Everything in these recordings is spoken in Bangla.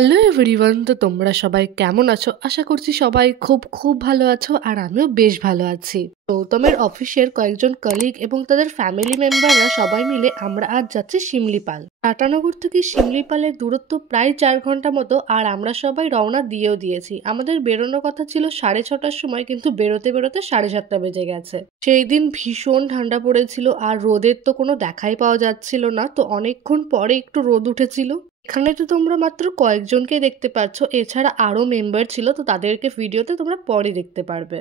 হ্যালো এভরিওয়ান, তো তোমরা সবাই কেমন আছো? আশা করছি সবাই খুব খুব ভালো আছো, আর আমিও বেশ ভালো আছি। গৌতমের অফিসের কয়েকজন কলিগ এবং তাদের ফ্যামিলি মেম্বাররা সবাই মিলে আমরা আজ যাচ্ছি শিমলিপাল। টাটানগর থেকে শিমলিপালের দূরত্ব প্রায় 4 ঘন্টা মতো, আর আমরা সবাই রওনা দিয়েও দিয়েছি। আমাদের বেরোনোর কথা ছিল 6:30টার সময়, কিন্তু বেরোতে বেরোতে 7:30 বেজে গেছে। সেই দিন ভীষণ ঠান্ডা পড়েছিল, আর রোদের তো কোনো দেখাই পাওয়া যাচ্ছিল না। তো অনেকক্ষণ পরে একটু রোদ উঠেছিল। এখানে তো তোমরা মাত্র কয়েকজনকে দেখতে পাচ্ছ, এছাড়া আরো মেম্বার ছিল, তো তাদেরকে ভিডিওতে তোমরা পরে দেখতে পারবে।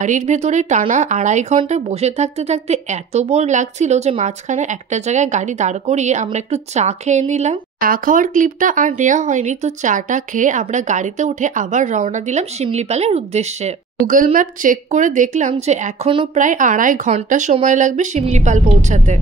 গাড়ির ভেতরে টানা 2.5 ঘন্টা বসে থাকতে থাকতে এত বোর লাগছিল যে মাঝখানে একটা জায়গায় গাড়ি দাঁড় করিয়ে আমরা একটু চা খেয়ে নিলাম। চা খাওয়ার ক্লিপটা আর নেওয়া হয়নি, তো চাটা খেয়ে আমরা গাড়িতে উঠে আবার রওনা দিলাম শিমলিপালের উদ্দেশ্যে। গুগল ম্যাপ চেক করে দেখলাম যে এখনো প্রায় 2.5 ঘন্টা সময় লাগবে শিমলিপাল পৌঁছাতে।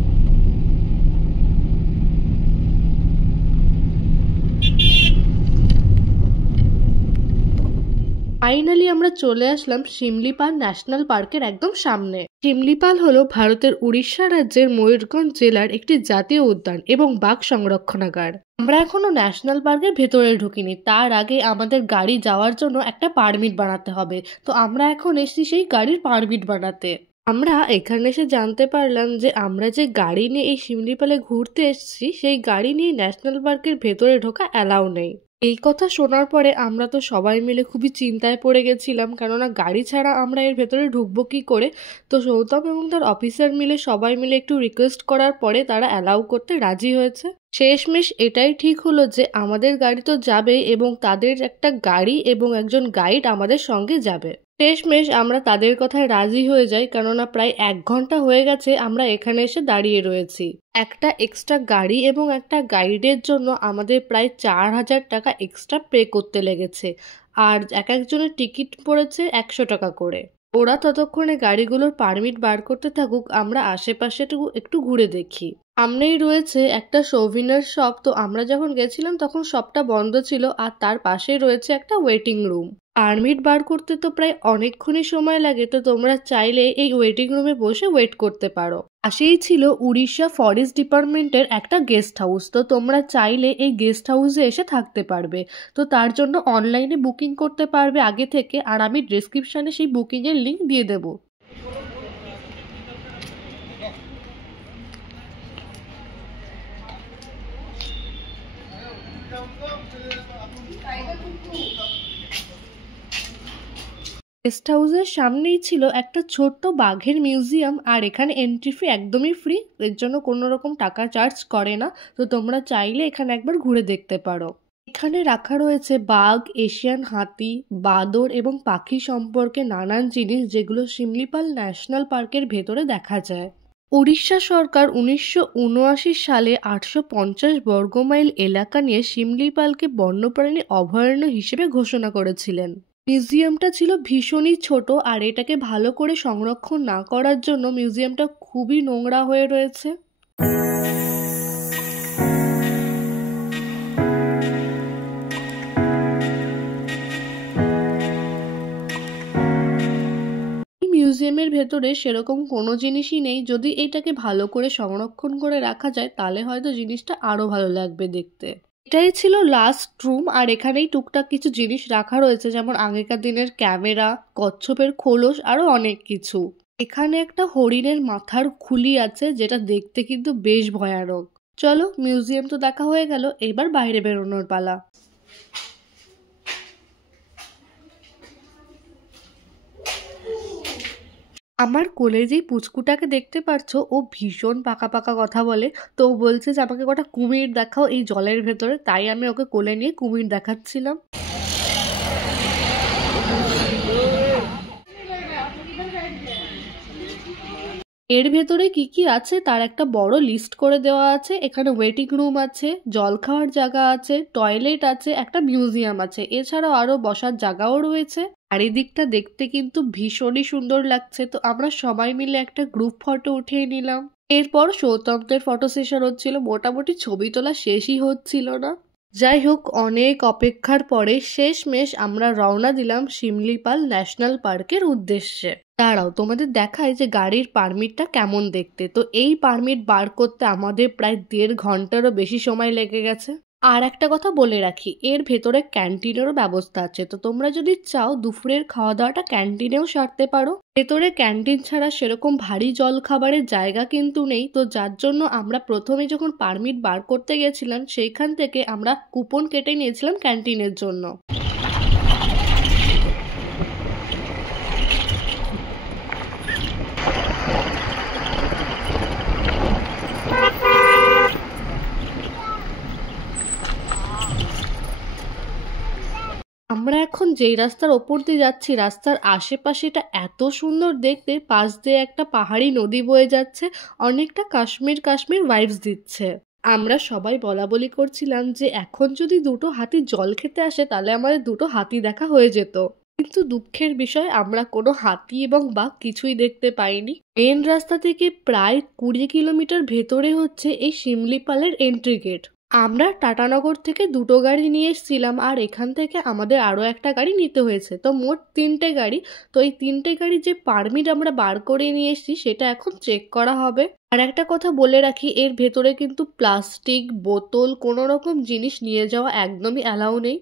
ফাইনালি আমরা চলে আসলাম শিমলিপাল ন্যাশনাল পার্কের একদম সামনে। শিমলিপাল হলো ভারতের উড়িষ্যা রাজ্যের ময়ূরভঞ্জ জেলার একটি জাতীয় উদ্যান এবং বাঘ সংরক্ষণাগার। আমরা এখনো ন্যাশনাল পার্কের ভেতরে ঢুকিনি, তার আগে আমাদের গাড়ি যাওয়ার জন্য একটা পারমিট বানাতে হবে। তো আমরা এখন এসেছি সেই গাড়ির পারমিট বানাতে। আমরা এখানে এসে জানতে পারলাম যে আমরা যে গাড়ি নিয়ে এই শিমলিপালে ঘুরতে এসেছি, সেই গাড়ি নিয়ে ন্যাশনাল পার্কের ভেতরে ঢোকা অ্যালাউ নেই। এই কথা শোনার পরে আমরা তো সবাই মিলে খুবই চিন্তায় পড়ে গেছিলাম, কেননা গাড়ি ছাড়া আমরা এর ভেতরে ঢুকবো কি করে। তো গৌতম এবং তার অফিসার মিলে সবাই মিলে একটু রিকোয়েস্ট করার পরে তারা অ্যালাউ করতে রাজি হয়েছে। শেষমেশ এটাই ঠিক হলো যে আমাদের গাড়ি তো যাবে এবং তাদের একটা গাড়ি এবং একজন গাইড আমাদের সঙ্গে যাবে। শেষমেশ আমরা তাদের কথায় রাজি হয়ে যাই, কেননা প্রায় 1 ঘন্টা হয়ে গেছে আমরা এখানে এসে দাঁড়িয়ে রয়েছি। একটা এক্সট্রা গাড়ি এবং একটা গাইডের জন্য আমাদের প্রায় 4,000 টাকা এক্সট্রা পে করতে লেগেছে, আর এক একজনের টিকিট পড়েছে 100 টাকা করে। ওরা ততক্ষণে গাড়িগুলোর পারমিট বার করতে থাকুক, আমরা আশেপাশে একটু ঘুরে দেখি। সামনেই রয়েছে একটা সৌভিনার শপ, তো আমরা যখন গেছিলাম তখন শপটা বন্ধ ছিল, আর তার পাশেই রয়েছে একটা ওয়েটিং রুম। পারমিট বার করতে তো প্রায় অনেকক্ষণই সময় লাগে, তো তোমরা চাইলে এই ওয়েটিং রুমে বসে ওয়েট করতে পারো। পাশেই ছিল উড়িষ্যা ফরেস্ট ডিপার্টমেন্টের একটা গেস্ট হাউস, তো তোমরা চাইলে এই গেস্ট হাউসে এসে থাকতে পারবে। তো তার জন্য অনলাইনে বুকিং করতে পারবে আগে থেকে, আর আমি ডেসক্রিপশনে সেই বুকিংয়ের লিঙ্ক দিয়ে দেবো। গেস্ট হাউসের সামনেই ছিল একটা ছোট্ট বাঘের মিউজিয়াম, আর এখানে এন্ট্রি ফি একদমই ফ্রি, এর জন্য কোনো রকম টাকা চার্জ করে না। তো তোমরা চাইলে এখানে একবার ঘুরে দেখতে পারো। এখানে রাখা রয়েছে বাঘ, এশিয়ান হাতি, বাঁদর এবং পাখি সম্পর্কে নানান জিনিস, যেগুলো শিমলিপাল ন্যাশনাল পার্কের ভেতরে দেখা যায়। উড়িষ্যা সরকার 1979 সালে 850 বর্গমাইল এলাকা নিয়ে শিমলিপালকে বন্যপ্রাণী অভয়ারণ্য হিসেবে ঘোষণা করেছিলেন। মিউজিয়ামটা ছিল ভীষণই ছোট, আর এটাকে ভালো করে সংরক্ষণ না করার জন্য মিউজিয়ামটা খুবই নোংরা হয়ে রয়েছে। মিউজিয়ামের ভেতরে সেরকম কোনো জিনিসই নেই। যদি এটাকে ভালো করে সংরক্ষণ করে রাখা যায় তাহলে হয়তো জিনিসটা আরো ভালো লাগবে দেখতে। এটাই ছিল লাস্ট রুম, আর এখানেই টুকটাক কিছু জিনিস রাখা রয়েছে, যেমন আগেকার দিনের ক্যামেরা, কচ্ছপের খোলস, আরো অনেক কিছু। এখানে একটা হরিণের মাথার খুলি আছে, যেটা দেখতে কিন্তু বেশ ভয়ানক। চলো, মিউজিয়াম তো দেখা হয়ে গেল, এবার বাইরে বেরোনোর পালা। আমার কোলে যেই পুচকুটাকে দেখতে পাচ্ছ, ও ভীষণ পাকা পাকা কথা বলে। তো ও বলছে যে আমাকে কটা কুমির দেখাও এই জলের ভেতরে, তাই আমি ওকে কোলে নিয়ে কুমির দেখাচ্ছিলাম। এর ভেতরে কি কি আছে তার একটা বড় লিস্ট করে দেওয়া আছে। এখানে ওয়েটিং রুম আছে, জল খাওয়ার জায়গা আছে, টয়লেট আছে, একটা মিউজিয়াম আছে, এছাড়াও আরো বসার জায়গাও রয়েছে। চারিদিকটা দেখতে কিন্তু ভীষণই সুন্দর লাগছে। তো আমরা সবাই মিলে একটা গ্রুপ ফটো উঠিয়ে নিলাম। এরপর সৌতমদের ফটো সেশন হচ্ছিল। মোটামুটি ছবি তোলা শেষই হচ্ছিল না। যাই হোক, অনেক অপেক্ষার পরে শেষমেশ আমরা রওনা দিলাম শিমলিপাল ন্যাশনাল পার্কের উদ্দেশ্যে। দাঁড়াও তোমাদের দেখায় যে গাড়ির পারমিটটা কেমন দেখতে। তো এই পারমিট বার করতে আমাদের প্রায় 1.5 ঘন্টারও বেশি সময় লেগে গেছে। আর একটা কথা বলে রাখি, এর ভেতরে ক্যান্টিনেরও ব্যবস্থা আছে। তো তোমরা যদি চাও দুপুরের খাওয়া দাওয়াটা ক্যান্টিনেও সারতে পারো। ভেতরে ক্যান্টিন ছাড়া সেরকম ভারী জল খাবারের জায়গা কিন্তু নেই। তো যার জন্য আমরা প্রথমে যখন পারমিট বার করতে গেছিলাম সেইখান থেকে আমরা কুপন কেটে নিয়েছিলাম ক্যান্টিনের জন্য। আমরা এখন যেই রাস্তার ওপর দিয়ে যাচ্ছি, রাস্তার আশেপাশে এটা এত সুন্দর দেখতে। পাশ দিয়ে একটা পাহাড়ি নদী বয়ে যাচ্ছে, অনেকটা কাশ্মীর কাশ্মীর ভাইবস দিচ্ছে। আমরা সবাই বলা বলি করছিলাম যে এখন যদি 2টো হাতি জল খেতে আসে তাহলে আমাদের 2টো হাতি দেখা হয়ে যেত। কিন্তু দুঃখের বিষয়, আমরা কোনো হাতি এবং বাঘ কিছুই দেখতে পাইনি। মেন রাস্তা থেকে প্রায় 20 কিলোমিটার ভেতরে হচ্ছে এই শিমলিপালের এন্ট্রি গেট। আমরা টাটানগর থেকে 2টো গাড়ি নিয়ে এসেছিলাম, আর এখান থেকে আমাদের আরও একটা গাড়ি নিতে হয়েছে। তো মোট 3টে গাড়ি। তো এই 3টে গাড়ি যে পারমিট আমরা বার করে নিয়ে এসেছি সেটা এখন চেক করা হবে। আর একটা কথা বলে রাখি, এর ভেতরে কিন্তু প্লাস্টিক বোতল কোনো রকম জিনিস নিয়ে যাওয়া একদমই অ্যালাউ নেই।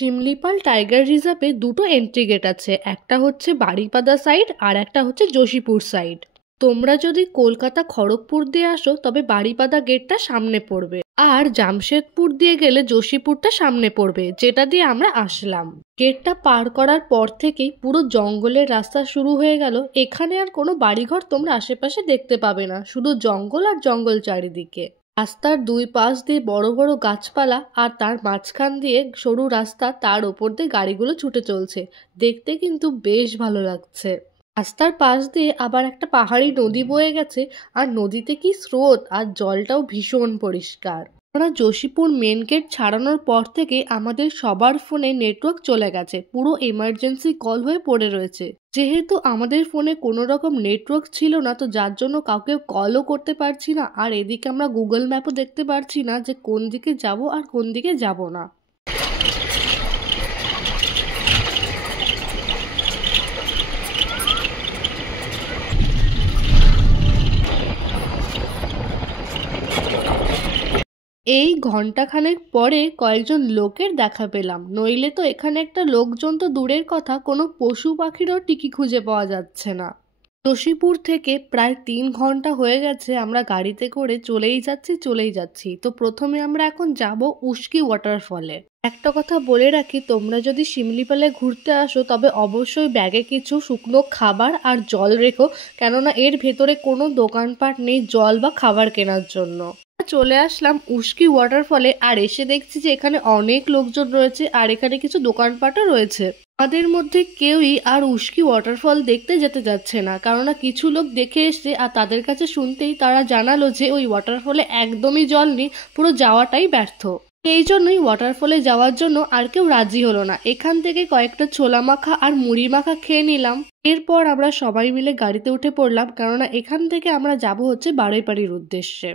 শিমলিপাল টাইগার রিজার্ভে 2টো এন্ট্রি গেট আছে, একটা হচ্ছে বারিপাদা সাইড আর একটা হচ্ছে যোশীপুর সাইড। তোমরা যদি কলকাতা খড়গপুর দিয়ে আসো তবে বারিপাদা গেটটা সামনে পড়বে, আর জামশেদপুর দিয়ে গেলে যোশীপুরটা সামনে পড়বে, যেটা দিয়ে আমরা আসলাম। গেটটা পার করার পর থেকেই পুরো জঙ্গলের রাস্তা শুরু হয়ে গেল। এখানে আর কোনো বাড়িঘর তোমরা আশেপাশে দেখতে পাবে না, শুধু জঙ্গল আর জঙ্গল চারিদিকে। রাস্তার 2 পাশ দিয়ে বড় বড় গাছপালা, আর তার মাঝখান দিয়ে সরু রাস্তা, তার ওপর দিয়ে গাড়িগুলো ছুটে চলছে। দেখতে কিন্তু বেশ ভালো লাগছে। রাস্তার পাশ দিয়ে আবার একটা পাহাড়ি নদী বয়ে গেছে, আর নদীতে কি স্রোত, আর জলটাও ভীষণ পরিষ্কার। আমরা যোশীপুর মেন গেট ছাড়ানোর পর থেকে আমাদের সবার ফোনে নেটওয়ার্ক চলে গেছে, পুরো এমার্জেন্সি কল হয়ে পড়ে রয়েছে। যেহেতু আমাদের ফোনে কোনো রকম নেটওয়ার্ক ছিল না, তো যার জন্য কাউকে কলও করতে পারছি না, আর এদিকে আমরা গুগল ম্যাপও দেখতে পারছি না যে কোন দিকে যাব আর কোন দিকে যাব না। এই ঘন্টাখানেক পরে কয়েকজন লোকের দেখা পেলাম, নইলে তো এখানে একটা লোকজন তো দূরের কথা, কোনো পশু পাখিরও টিকি খুঁজে পাওয়া যাচ্ছে না। যোশীপুর থেকে প্রায় 3 ঘন্টা হয়ে গেছে আমরা গাড়িতে করে চলেই যাচ্ছি। তো প্রথমে আমরা এখন যাব উস্কি ওয়াটারফলে। একটা কথা বলে রাখি, তোমরা যদি শিমলিপালে ঘুরতে আসো তবে অবশ্যই ব্যাগে কিছু শুকনো খাবার আর জল রেখো, কেননা এর ভেতরে কোনো দোকানপাট নেই জল বা খাবার কেনার জন্য। চলে আসলাম উস্কি ওয়াটারফলে, আর এসে দেখছি যে এখানে অনেক লোকজন রয়েছে, আর এখানে কিছু দোকানপাটও রয়েছে। আমাদের মধ্যে কেউই আর উস্কি ওয়াটারফল দেখতে যেতে যাচ্ছে না, কেননা কিছু লোক দেখে এসছে, আর তাদের কাছে শুনতেই তারা জানালো যে ওই ওয়াটারফলে একদমই জল নেই, পুরো যাওয়াটাই ব্যর্থ। এই জন্যই ওয়াটারফলে যাওয়ার জন্য আর কেউ রাজি হলো না। এখান থেকে কয়েকটা ছোলা মাখা আর মুড়ি মাখা খেয়ে নিলাম। এরপর আমরা সবাই মিলে গাড়িতে উঠে পড়লাম, কেননা এখান থেকে আমরা যাব হচ্ছে বারুইপাড়ির উদ্দেশ্যে।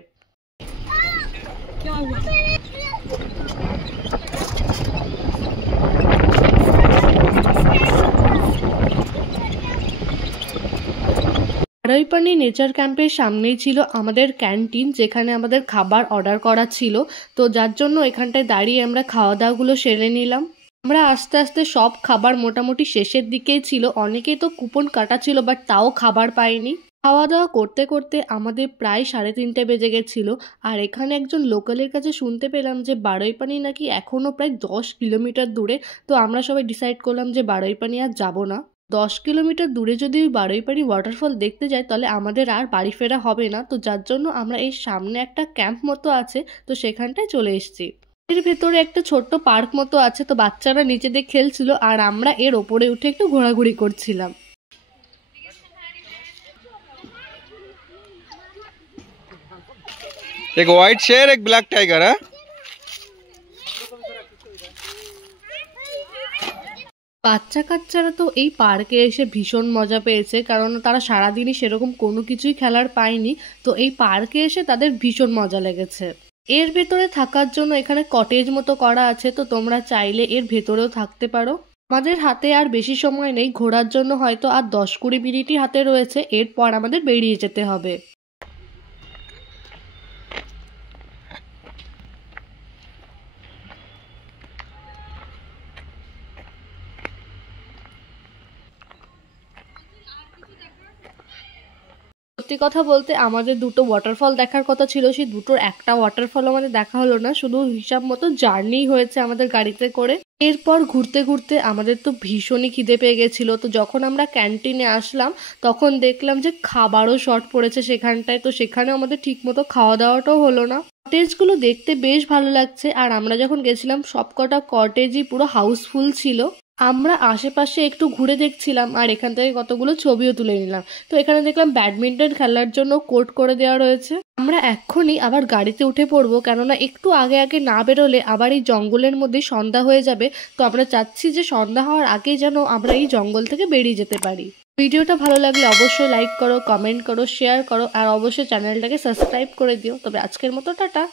বারুইপাড়ি নেচার ক্যাম্পের সামনেই ছিল আমাদের ক্যান্টিন, যেখানে আমাদের খাবার অর্ডার করা ছিল। তো যার জন্য এখানটায় দাঁড়িয়ে আমরা খাওয়া দাওয়াগুলো সেরে নিলাম। আমরা আস্তে আস্তে সব খাবার মোটামুটি শেষের দিকেই ছিল, অনেকে তো কুপন কাটা ছিল বাট তাও খাবার পায়নি। খাওয়া দাওয়া করতে করতে আমাদের প্রায় 3:30 বেজে গেছিল। আর এখানে একজন লোকালের কাছে শুনতে পেলাম যে বারুইপাড়ি নাকি এখনো প্রায় 10 কিলোমিটার দূরে। তো আমরা সবাই ডিসাইড করলাম যে বারুইপাড়ি আর যাব না। 10 কিলোমিটার দূরে যদি বারুইপাড়ি ওয়াটারফল দেখতে যাই তাহলে আমাদের আর বাড়ি ফেরা হবে না। তো যার জন্য আমরা এই সামনে একটা ক্যাম্প মতো আছে, তো সেখানটায় চলে এসেছি। এর ভেতরে একটা ছোট্ট পার্ক মতো আছে, তো বাচ্চারা নিচে দিয়ে খেলছিল, আর আমরা এর ওপরে উঠে একটু ঘোরাঘুরি করছিলাম। एक व्हाइट शेर एक ब्लैक टाइगर है। বাচ্চা কাচ্চারা তো এই পার্কে এসে ভীষণ মজা পেয়েছে, কারণ তারা সারাদিনই সেরকম কোনো কিছুই খেলার পায়নি। তো এই পার্কে এসে তাদের ভীষণ মজা লেগেছে। এর ভেতরে থাকার জন্য এখানে কটেজ মতো করা আছে, তো তোমরা চাইলে এর ভেতরেও থাকতে পারো। আমাদের হাতে আর বেশি সময় নেই, ঘোরার জন্য হয়তো আর 10-20 মিনিটই হাতে রয়েছে, এরপর আমাদের বেরিয়ে যেতে হবে। সত্যি কথা বলতে আমাদের দুটো ওয়াটারফল দেখার কথা ছিল, সেই দুটোর একটা ওয়াটারফল আমাদের দেখা হলো না, শুধু হিসাব মতো জার্নি হয়েছে আমাদের গাড়িতে করে। এরপর ঘুরতে ঘুরতে আমাদের তো ভীষণই খিদে পেয়ে গেছিলো, তো যখন আমরা ক্যান্টিনে আসলাম তখন দেখলাম যে খাবারও শর্ট পড়েছে সেখানটায়, তো সেখানে আমাদের ঠিক মতো খাওয়া দাওয়াটাও হলো না। কটেজগুলো দেখতে বেশ ভালো লাগছে, আর আমরা যখন গেছিলাম সবকটা কটেজই পুরো হাউসফুল ছিল। আমরা আশেপাশে একটু ঘুরে দেখছিলাম আর এখান থেকে কতগুলো ছবিও তুলে নিলাম। তো এখানে দেখলাম ব্যাডমিন্টন খেলার জন্য কোর্ট করে দেওয়া রয়েছে। আমরা এক্ষুনি আবার গাড়িতে উঠে পড়বো, কেননা একটু আগে আগে না বেরোলে আবার এই জঙ্গলের মধ্যে সন্ধ্যা হয়ে যাবে। তো আমরা চাচ্ছি যে সন্ধ্যা হওয়ার আগেই যেন আমরা এই জঙ্গল থেকে বেরিয়ে যেতে পারি। ভিডিওটা ভালো লাগলে অবশ্যই লাইক করো, কমেন্ট করো, শেয়ার করো, আর অবশ্যই চ্যানেলটাকে সাবস্ক্রাইব করে দিও। তবে আজকের মতো টাটা।